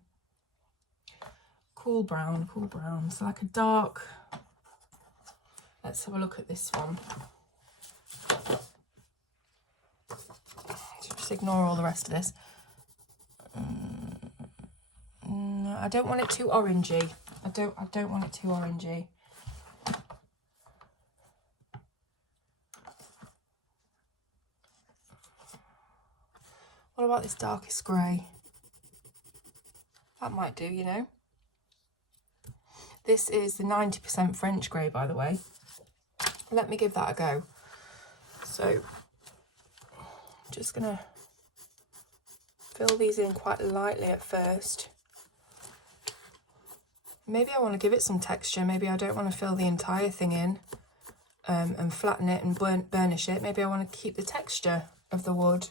Cool brown, cool brown. So like a dark, let's have a look at this one. Just ignore all the rest of this. I don't want it too orangey. I don't want it too orangey. What about this darkest grey? That might do, you know. This is the 90% French grey, by the way. Let me give that a go. So, just gonna fill these in quite lightly at first. Maybe I want to give it some texture. Maybe I don't want to fill the entire thing in and flatten it and burnish it. Maybe I want to keep the texture of the wood.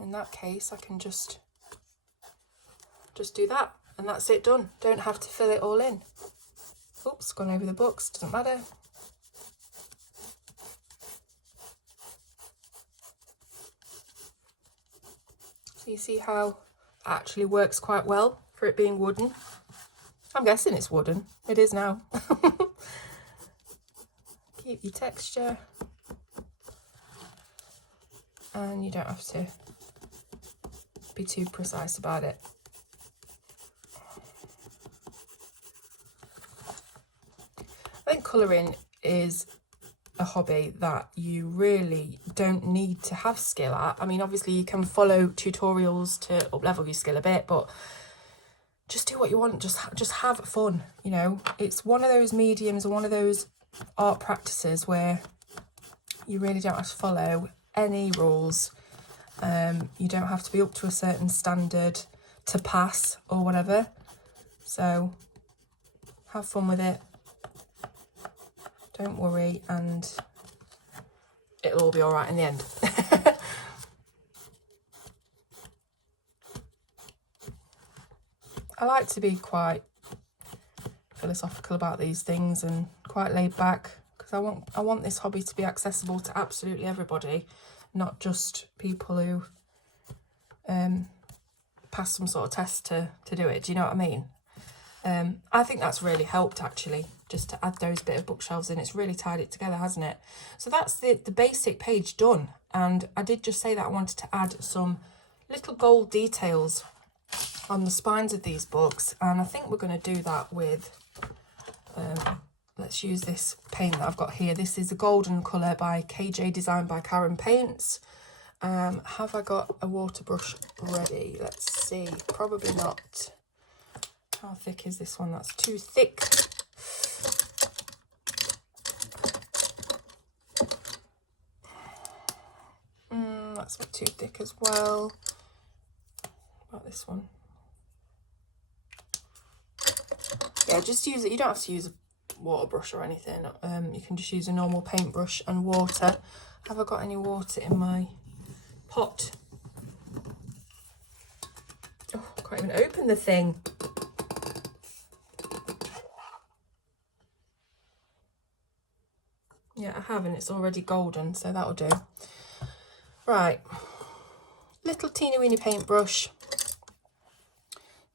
In that case, I can just do that, and that's it, done. Don't have to fill it all in. Oops, gone over the books, doesn't matter. So you see how it actually works quite well for it being wooden. I'm guessing it's wooden. It is now. Keep your texture. And you don't have to be too precise about it. I think colouring is a hobby that you really don't need to have skill at. I mean, obviously you can follow tutorials to up-level your skill a bit, but just do what you want. Just have fun, you know. It's one of those mediums or one of those art practices where you really don't have to follow any rules. You don't have to be up to a certain standard to pass or whatever. So have fun with it. Don't worry, and it'll all be all right in the end. I like to be quite philosophical about these things and quite laid back, because I want this hobby to be accessible to absolutely everybody, not just people who pass some sort of test to do it. Do you know what I mean? I think that's really helped, actually, just to add those bit of bookshelves in. It's really tied it together, hasn't it? So that's the basic page done. And I did just say that I wanted to add some little gold details on the spines of these books. And I think we're going to do that with, let's use this paint that I've got here. This is a golden colour by KJ, designed by Karen Paints. Have I got a water brush ready? Let's see, probably not. How thick is this one? That's too thick. That's a bit too thick as well. What about this one? Yeah, just use it. You don't have to use a water brush or anything. You can just use a normal paintbrush and water. Have I got any water in my pot? Oh, I can't even open the thing. have, and it's already golden, so that'll do. Right, little teeny weeny paintbrush.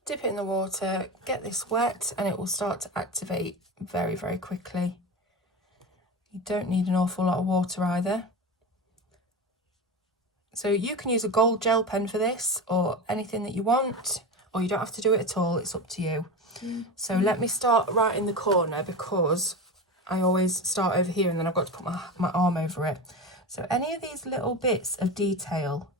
Dip it in the water, get this wet, and it will start to activate very, very quickly. You don't need an awful lot of water either. So you can use a gold gel pen for this, or anything that you want, or you don't have to do it at all, it's up to you. So let me start right in the corner, because I always start over here and then I've got to put my arm over it. So any of these little bits of detail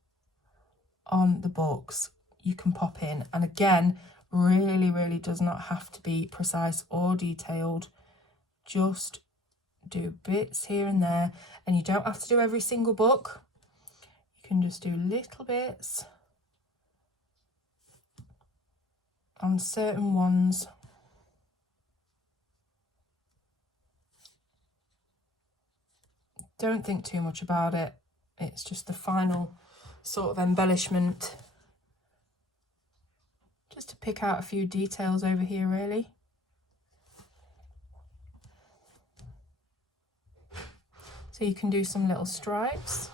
on the books you can pop in, and again, really does not have to be precise or detailed. Just do bits here and there, and you don't have to do every single book. You can just do little bits on certain ones. Don't think too much about it. It's just the final sort of embellishment. Just to pick out a few details over here, really. So you can do some little stripes.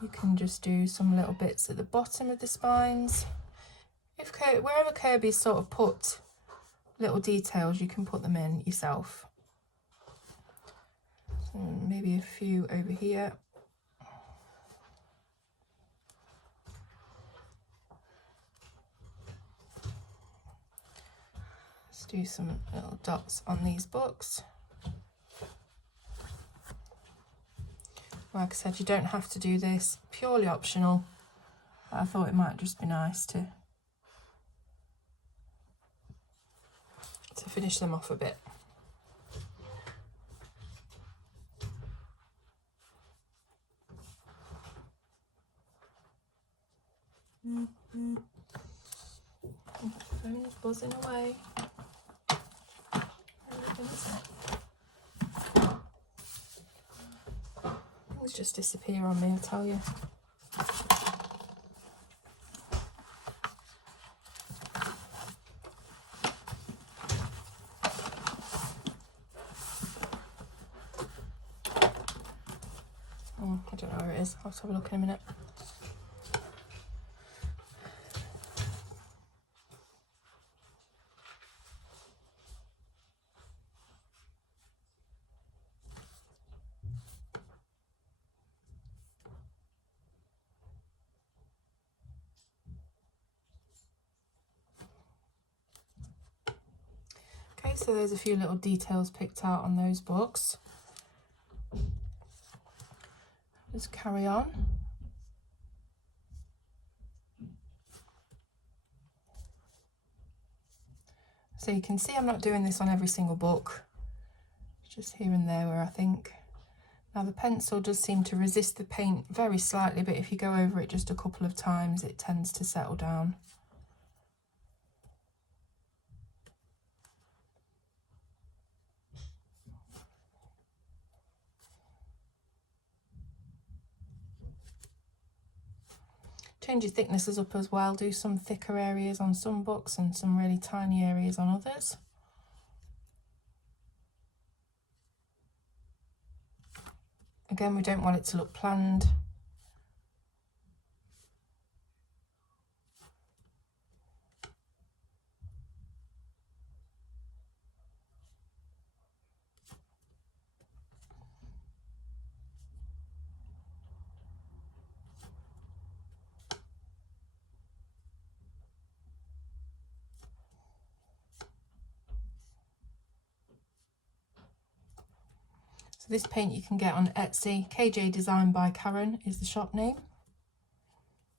You can just do some little bits at the bottom of the spines. Wherever Kerby's sort of put little details, you can put them in yourself. So maybe a few over here. Let's do some little dots on these books. Like I said, you don't have to do this, purely optional. But I thought it might just be nice to finish them off a bit. Phone's buzzing away. Things just disappear on me, I tell you. Oh, I don't know where it is. I'll have to have a look in a minute. Okay, so there's a few little details picked out on those books. Just carry on. So you can see I'm not doing this on every single book, just here and there where I think. Now the pencil does seem to resist the paint very slightly, but if you go over it just a couple of times, it tends to settle down. Change your thicknesses up as well. Do some thicker areas on some books and some really tiny areas on others. Again, we don't want it to look planned. So this paint you can get on Etsy. KJ Design by Karen is the shop name.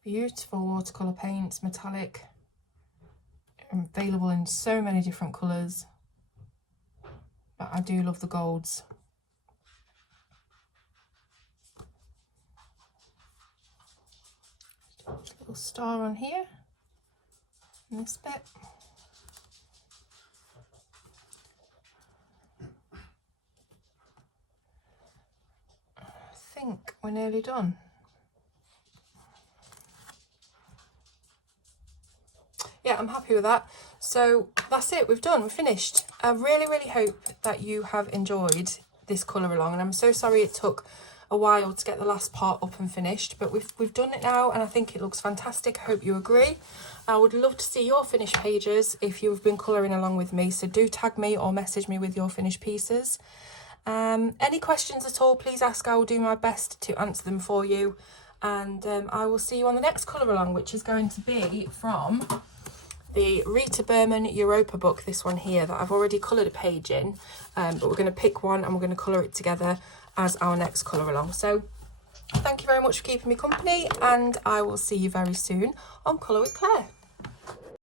Beautiful watercolour paints, metallic. Available in so many different colours. But I do love the golds. Just a little star on here. And this bit. I think we're nearly done. Yeah, I'm happy with that. So that's it, we're done, we're finished. I really hope that you have enjoyed this colour along, and I'm so sorry it took a while to get the last part up and finished, but we've done it now, and I think it looks fantastic. I hope you agree. I would love to see your finished pages if you've been colouring along with me, so do tag me or message me with your finished pieces. Any questions at all, please ask. I will do my best to answer them for you, and I will see you on the next colour along, which is going to be from the Rita Berman Europa book, this one here that I've already coloured a page in, but we're going to pick one and we're going to colour it together as our next colour along. So thank you very much for keeping me company, and I will see you very soon on Colour with Claire.